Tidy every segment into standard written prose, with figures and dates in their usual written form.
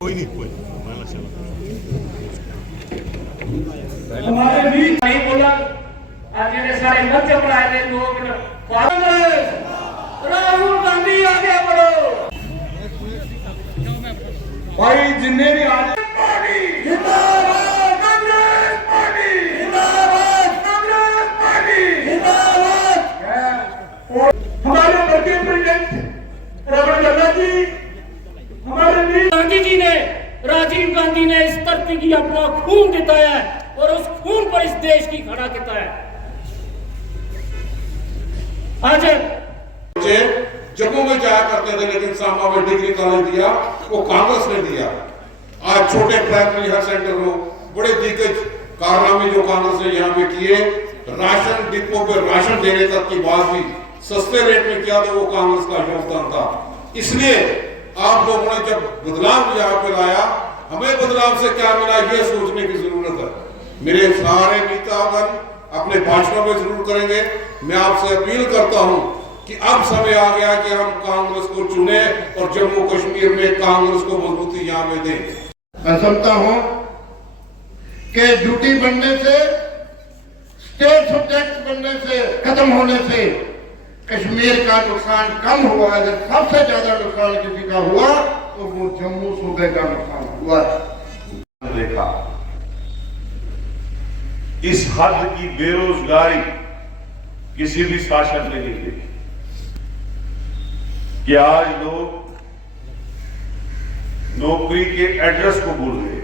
कोई नहीं हमारे भी नहीं बोला आज जेडे सारे मध्य बनाए थे लोग कांग्रेस राहुल गांधी आगे बढ़ो भाई जिन्ने भी आज जिंदाबाद कांग्रेस पार्टी जिंदाबाद कांग्रेस पार्टी जिंदाबाद हमारे वर्किंग प्रेसिडेंट रमन गंगा जी हमारे गांधी जी ने राजीव गांधी ने इस धरती की अपना खून दिताया है और उस खून पर इस देश की खड़ा किया है। आज जम्मू में जाया करते थे लेकिन सांबा में डिग्री कॉलेज दिया वो कांग्रेस ने दिया। आज छोटे प्राइमरी हेल्थ सेंटर हो बड़े दिग्गज कारनामे जो कांग्रेस ने यहाँ पे किए, राशन डिपो पे राशन देने तक की बात भी सस्ते रेट में किया तो वो कांग्रेस का योगदान था। इसलिए आप लोगों ने जब बदलाव यहाँ पे लाया, हमें बदलाव से क्या मिला ये सोचने की जरूरत है। मेरे सारे नेतागण अपने भाषणों में जरूर करेंगे। मैं आपसे अपील करता हूं कि अब समय आ गया कि हम कांग्रेस को चुने और जम्मू कश्मीर में कांग्रेस को मजबूती यहाँ पे दें। मैं समझता हूं कि ड्यूटी बनने से, स्टेट सब्जेक्ट बनने से, खत्म होने से कश्मीर का नुकसान कम हुआ। अगर सबसे ज्यादा नुकसान किसी का हुआ तो वो जम्मू सूबे का नुकसान हुआ। देखा इस हद की बेरोजगारी किसी भी शासन ने नहीं देखी कि आज लोग नौकरी के एड्रेस को भूल गए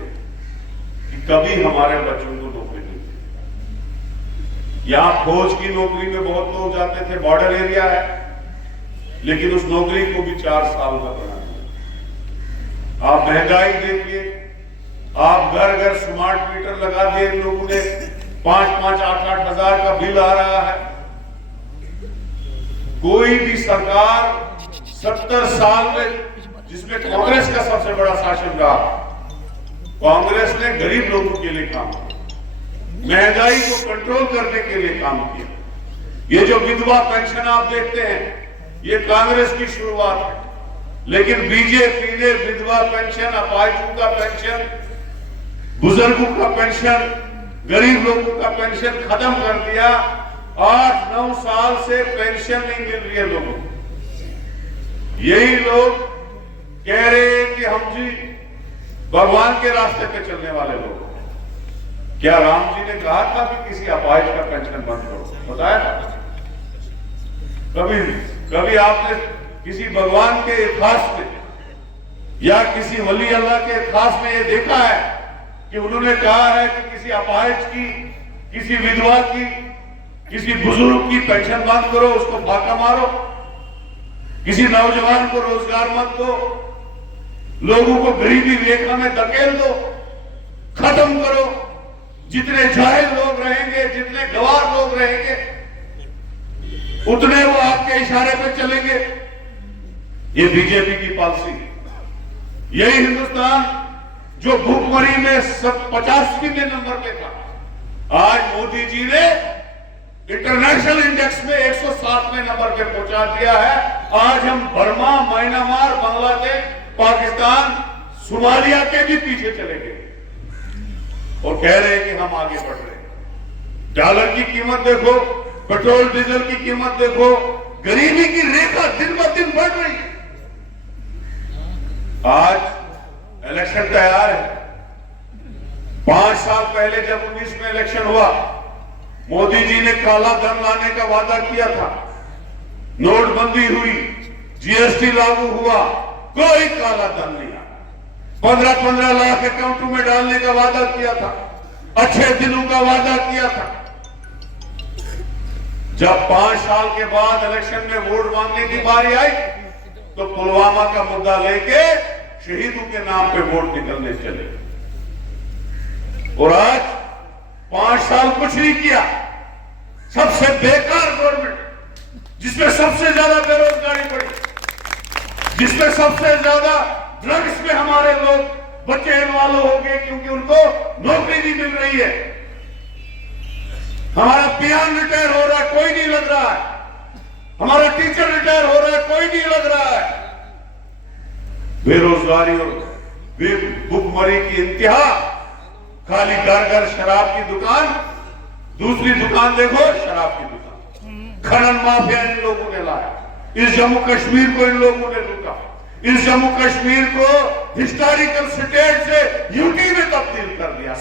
कि कभी हमारे बच्चों को नौकरी नहीं दी। यहां फौज की नौकरी में बहुत लोग जाते थे, बॉर्डर एरिया है, लेकिन उस नौकरी को भी 4 साल का बना दिया। आप महंगाई देखिए, आप घर घर स्मार्ट मीटर लगा दिए, लोगों ने 5-5, 8-8 हजार का बिल आ रहा है। कोई भी सरकार 70 साल में जिसमें कांग्रेस का सबसे बड़ा शासन रहा, कांग्रेस ने गरीब लोगों के लिए काम किया, महंगाई को कंट्रोल करने के लिए काम किया। ये जो विधवा पेंशन आप देखते हैं, ये कांग्रेस की शुरुआत है, लेकिन बीजेपी ने विधवा पेंशन, अपाहिजों का पेंशन, बुजुर्गों का पेंशन, गरीब लोगों का पेंशन खत्म कर दिया। 8-9 साल से पेंशन नहीं मिल रही है लोगों को। यही लोग कह रहे हैं कि हम जी भगवान के रास्ते पे चलने वाले लोग। क्या राम जी ने कहा था कि किसी अपाहिज का पेंशन बंद करो? बताया था? कभी आपने किसी भगवान के इतिहास में या किसी वली अल्लाह के इतिहास में यह देखा है कि उन्होंने कहा है कि किसी अपाहिज की, किसी विधवा की, किसी बुजुर्ग की पेंशन बंद करो, उसको फाका मारो, किसी नौजवान को रोजगार मत दो, लोगों को गरीबी रेखा में धकेल दो, खत्म करो। जितने जाहिल लोग रहेंगे, जितने गवार लोग रहेंगे, उतने वो आपके इशारे पे चलेंगे। ये बीजेपी की पॉलिसी। यही हिंदुस्तान जो भूखमरी में 85वें नंबर पे था, आज मोदी जी ने इंटरनेशनल इंडेक्स में 107वें नंबर पे पहुंचा दिया है। आज हम Burma, Myanmar, Bangladesh, Pakistan, Somalia के भी पीछे चले गए और कह रहे हैं कि हम आगे बढ़ रहे हैं। डॉलर की कीमत देखो, पेट्रोल डीजल की कीमत देखो, गरीबी की रेखा दिन ब दिन बढ़ रही है। आज इलेक्शन तैयार है। 5 साल पहले जब 19 में इलेक्शन हुआ, मोदी जी ने काला धन लाने का वादा किया था, नोटबंदी हुई, जीएसटी लागू हुआ, कोई काला धन नहीं आया। 15-15 लाख अकाउंटों में डालने का वादा किया था, अच्छे दिनों का वादा किया था। जब 5 साल के बाद इलेक्शन में वोट मांगने की बारी आई तो पुलवामा का मुद्दा लेके शहीदों के नाम पे वोट निकलने चले। और आज 5 साल कुछ नहीं किया। सबसे बेकार गवर्नमेंट, जिसमें सबसे ज्यादा बेरोजगारी बढ़ी, जिसमें सबसे ज्यादा ड्रग्स में हमारे लोग बच्चे इन्वॉल्व हो गए क्योंकि उनको नौकरी नहीं मिल रही है। हमारा पीएम रिटायर हो रहा है, कोई नहीं लग रहा है। हमारा टीचर रिटायर हो रहा है, कोई नहीं लग रहा है। बेरोजगारी और भुखमरी की इंतहा, खाली घर घर शराब की दुकान, दूसरी दुकान देखो शराब की दुकान। खनन माफिया इन लोगों ने लाया, इस जम्मू कश्मीर को इन लोगों ने लूटा, इस जम्मू कश्मीर को हिस्टोरिकल स्टेट से यूटी में तब्दील कर दिया,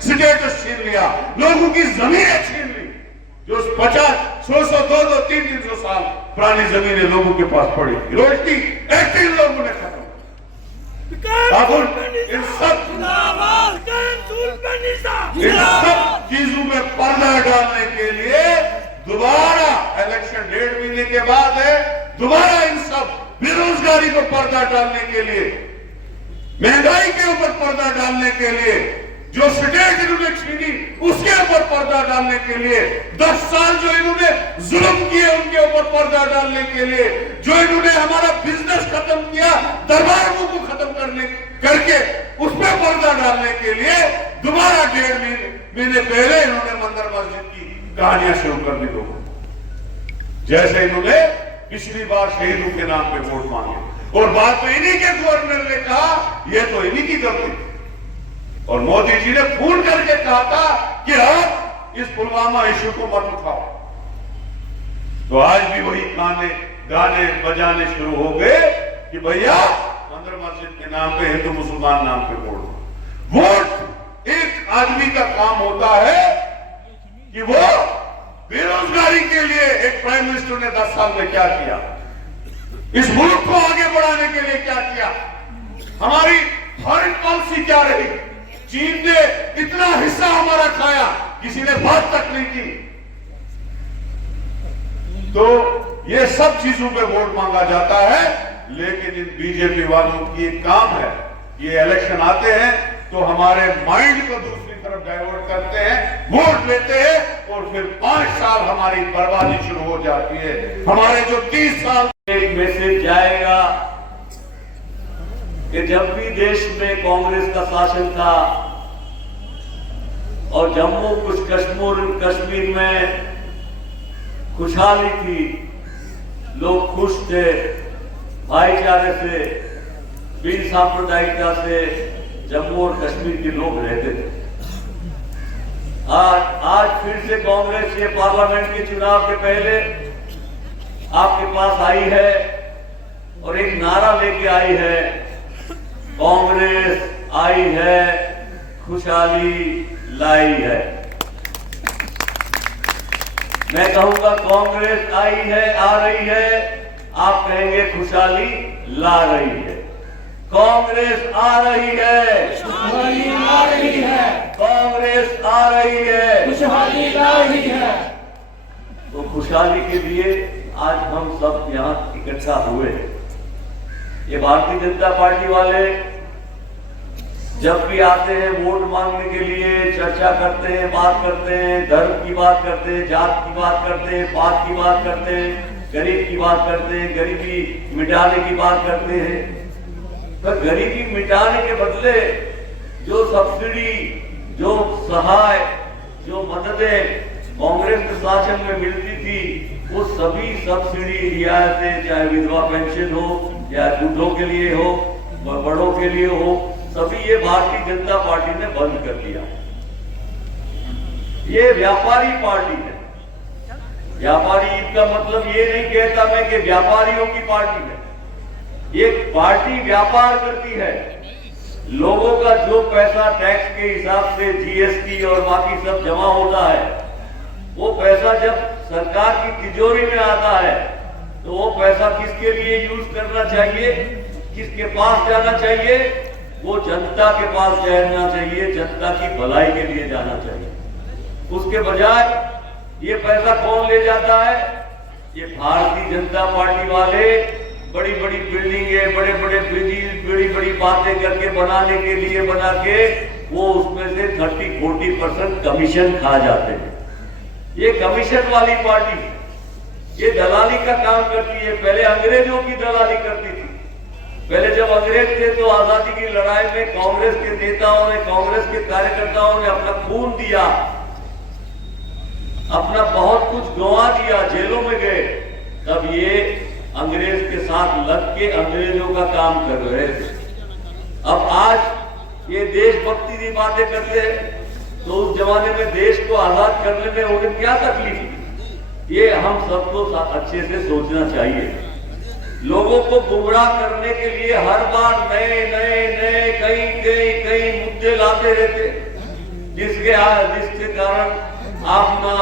स्टेटस छीन लिया, लोगों की जमीनें छीन ली, जो 50, 100, 200, 300 साल पुरानी जमीनें लोगों के पास पड़ी थी, रोशनी एक्ट इन लोगों ने खत्म। अब इन सब चीजों में पर्दा डालने के लिए दोबारा इलेक्शन 1.5 महीने के बाद है, दोबारा इन सब बेरोजगारी को पर्दा डालने के लिए, महंगाई के ऊपर पर्दा डालने के लिए, जो स्टेट इन्होंने छीनी उसके ऊपर पर्दा डालने के लिए, 10 साल जो इन्होंने जुल्म किए उनके ऊपर पर्दा डालने के लिए, जो इन्होंने हमारा बिजनेस खत्म किया, दरबारों को खत्म करके उस पर पर्दा डालने के लिए दोबारा 1.5 महीने पहले इन्होंने मंदिर मस्जिद की कहानियां शुरू कर दी लोगों। जैसे इन्होंने पिछली बार शहीदों के नाम पे वोट मांगे और बात तो इन्हीं के गवर्नर ने कहा यह तो इन्हीं की गलती, और मोदी जी ने फोन करके कहा था कि आप इस पुलवामा इश्यू को मत उठाओ। तो आज भी वही गाने बजाने शुरू हो गए कि भैया मंदिर मस्जिद के नाम पे, हिंदू मुसलमान नाम पे वोट एक आदमी का काम होता है कि वो बेरोजगारी के लिए, एक प्राइम मिनिस्टर ने 10 साल में क्या किया, इस मुल्क को आगे बढ़ाने के लिए क्या किया, हमारी फॉरेन पॉलिसी क्या रही, चीन ने इतना हिस्सा हमारा खाया, किसी ने बात तक नहीं की। तो ये सब चीजों पे वोट मांगा जाता है, लेकिन इन बीजेपी वालों की एक काम है, ये इलेक्शन आते हैं तो हमारे माइंड को दूसरी तरफ डाइवर्ट करते हैं, वोट लेते हैं और फिर 5 साल हमारी बर्बादी शुरू हो जाती है। हमारे जो 30 साल एक मैसेज जाएगा कि जब भी देश में कांग्रेस का शासन था और जम्मू कुछ कश्मीर में खुशहाली थी, लोग खुश थे, भाईचारे से, बिन सांप्रदायिकता से जम्मू और कश्मीर के लोग रहते थे। आज फिर से कांग्रेस ये पार्लियामेंट के चुनाव के पहले आपके पास आई है और एक नारा लेके आई है, कांग्रेस आई है, खुशहाली लाई है। मैं कहूंगा कांग्रेस आई है, आ रही है, आप कहेंगे खुशहाली ला रही है। कांग्रेस आ रही है, खुशहाली आ रही है, कांग्रेस आ रही है, खुशहाली ला रही है। तो खुशहाली के लिए आज हम सब यहाँ इकट्ठा हुए। ये भारतीय जनता पार्टी वाले जब भी आते हैं वोट मांगने के लिए, चर्चा करते हैं, बात करते हैं, धर्म की बात करते हैं, जात की बात करते हैं, पात की बात करते हैं, गरीब की बात करते हैं, गरीबी मिटाने की बात करते हैं। तो गरीबी मिटाने के बदले जो सब्सिडी, जो सहाय, जो मददें कांग्रेस के शासन में मिलती थी, वो सभी सब्सिडी रियायतें, चाहे विधवा पेंशन हो या बूढ़ों के लिए हो, बड़ों के लिए हो, सभी ये भारतीय जनता पार्टी ने बंद कर दिया। ये व्यापारी पार्टी है। व्यापारी का मतलब ये नहीं कहता मैं कि व्यापारियों की पार्टी है। ये पार्टी व्यापार करती है। लोगों का जो पैसा टैक्स के हिसाब से जीएसटी और बाकी सब जमा होता है, वो पैसा जब सरकार की तिजोरी में आता है तो वो पैसा किसके लिए यूज करना चाहिए, किसके पास जाना चाहिए? वो जनता के पास जाना चाहिए, जनता की भलाई के लिए जाना चाहिए। उसके बजाय ये पैसा कौन ले जाता है? ये भारतीय जनता पार्टी वाले बड़ी बड़ी बिल्डिंगें, बड़े बड़े ब्रिज, बड़ी बड़ी बातें करके बनाने के लिए बना के वो उसमें से 30-40% कमीशन खा जाते हैं। ये कमीशन वाली पार्टी, ये दलाली का काम करती है। पहले अंग्रेजों की दलाली करती थी। पहले जब अंग्रेज थे तो आजादी की लड़ाई में कांग्रेस के नेताओं ने, कांग्रेस के कार्यकर्ताओं ने अपना खून दिया, अपना बहुत कुछ गंवा दिया, जेलों में गए। तब ये अंग्रेज के साथ लग के अंग्रेजों का काम कर रहे थे। अब आज ये देशभक्ति की बातें करते हैं, तो उस जमाने में देश को आजाद करने में उन्हें क्या तकलीफ थी, ये हम सबको अच्छे से सोचना चाहिए। लोगों को गुमराह करने के लिए हर बार नए नए नए कई मुद्दे लाते रहते, जिसके कारण आप ना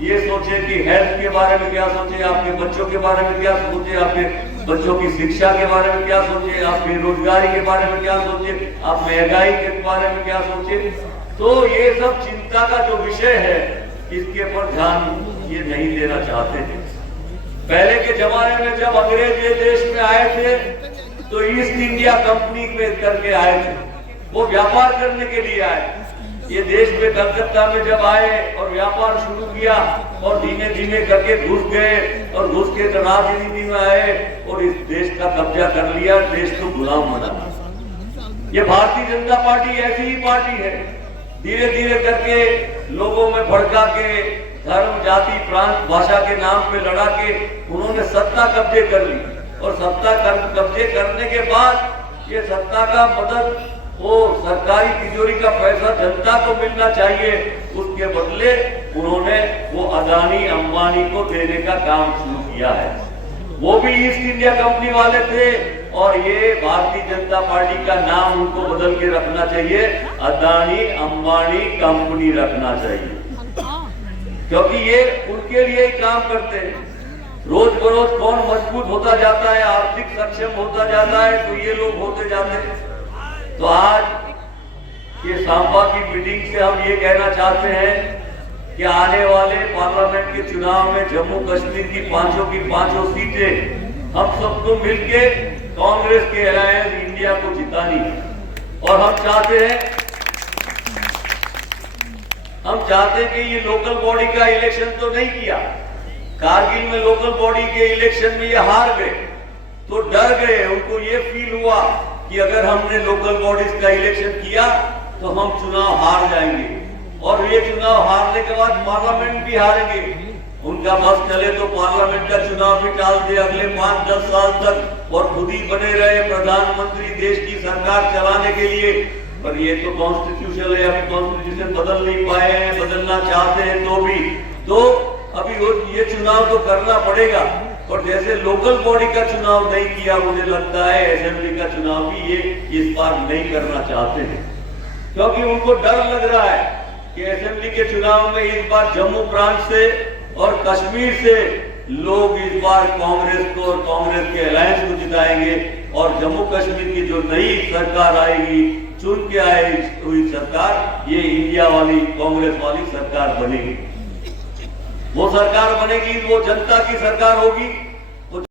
ये सोचे कि हेल्थ के बारे में क्या सोचे, आपके बच्चों के बारे में क्या सोचे, आपके बच्चों की शिक्षा के बारे में क्या सोचे, आप बेरोजगारी के बारे में क्या सोचे, आप महंगाई के बारे में क्या सोचे। तो ये सब चिंता का जो विषय है, इसके पर ध्यान ये नहीं देना चाहते थे। पहले के जमाने में जब अंग्रेज ये देश में आए थे, तो ईस्ट इंडिया कंपनी में करके आए थे, वो व्यापार करने के लिए आए। ये देश में कलकत्ता में जब आए और व्यापार शुरू किया और धीमे धीमे करके घुस गए और घुस के राजनीति में आए और इस देश का कब्जा कर लिया, देश को गुलाम बना। ये भारतीय जनता पार्टी ऐसी ही पार्टी है, धीरे धीरे करके लोगों में भड़का के धर्म, जाति, प्रांत, भाषा के नाम पे लड़ा के उन्होंने सत्ता कब्जे कर ली। और सत्ता कब्जे करने के बाद ये सत्ता का मदद और सरकारी तिजोरी का पैसा जनता को मिलना चाहिए, उसके बदले उन्होंने वो अदानी अंबानी को देने का काम शुरू किया है। वो भी ईस्ट इंडिया कंपनी वाले थे और ये भारतीय जनता पार्टी का नाम उनको बदल के रखना चाहिए, अदानी अंबानी कंपनी रखना चाहिए, क्योंकि ये उनके लिए ही काम करते हैं। रोज बरोज कौन मजबूत होता जाता है, आर्थिक सक्षम होता जाता है, तो ये लोग होते जाते हैं। तो आज ये सांबा की मीटिंग से हम ये कहना चाहते हैं कि आने वाले पार्लियामेंट के चुनाव में जम्मू कश्मीर की पांचों सीटें हम सबको मिलके कांग्रेस के अलायंस इंडिया को जितानी है। और हम चाहते हैं कि ये लोकल बॉडी का इलेक्शन तो नहीं किया, कारगिल में लोकल बॉडी के इलेक्शन में ये हार गए, तो डर गए, उनको ये फील हुआ कि अगर हमने लोकल बॉडीज का इलेक्शन किया तो हम चुनाव हार जाएंगे और ये चुनाव हारने के बाद पार्लियामेंट भी हारेंगे। उनका बस चले तो पार्लियामेंट का चुनाव भी टाल दे अगले 5-10 साल तक और खुद ही बने रहे प्रधानमंत्री देश की सरकार चलाने के लिए। पर ये तो कॉन्स्टिट्यूशन है, अभी कॉन्स्टिट्यूशन बदल नहीं पाए हैं, बदलना चाहते हैं तो अभी ये चुनाव तो करना पड़ेगा। और जैसे लोकल बॉडी का चुनाव नहीं किया, मुझे लगता है असेंबली का चुनाव भी ये इस बार नहीं करना चाहते हैं, क्योंकि उनको डर लग रहा है कि असेंबली के चुनाव में इस बार जम्मू प्रांत से और कश्मीर से लोग इस बार कांग्रेस को और कांग्रेस के अलायंस को जिताएंगे और जम्मू कश्मीर की जो नई सरकार आएगी, चुन के आई हुई सरकार, ये इंडिया वाली कांग्रेस वाली सरकार बनेगी। वो सरकार बनेगी, वो जनता की सरकार होगी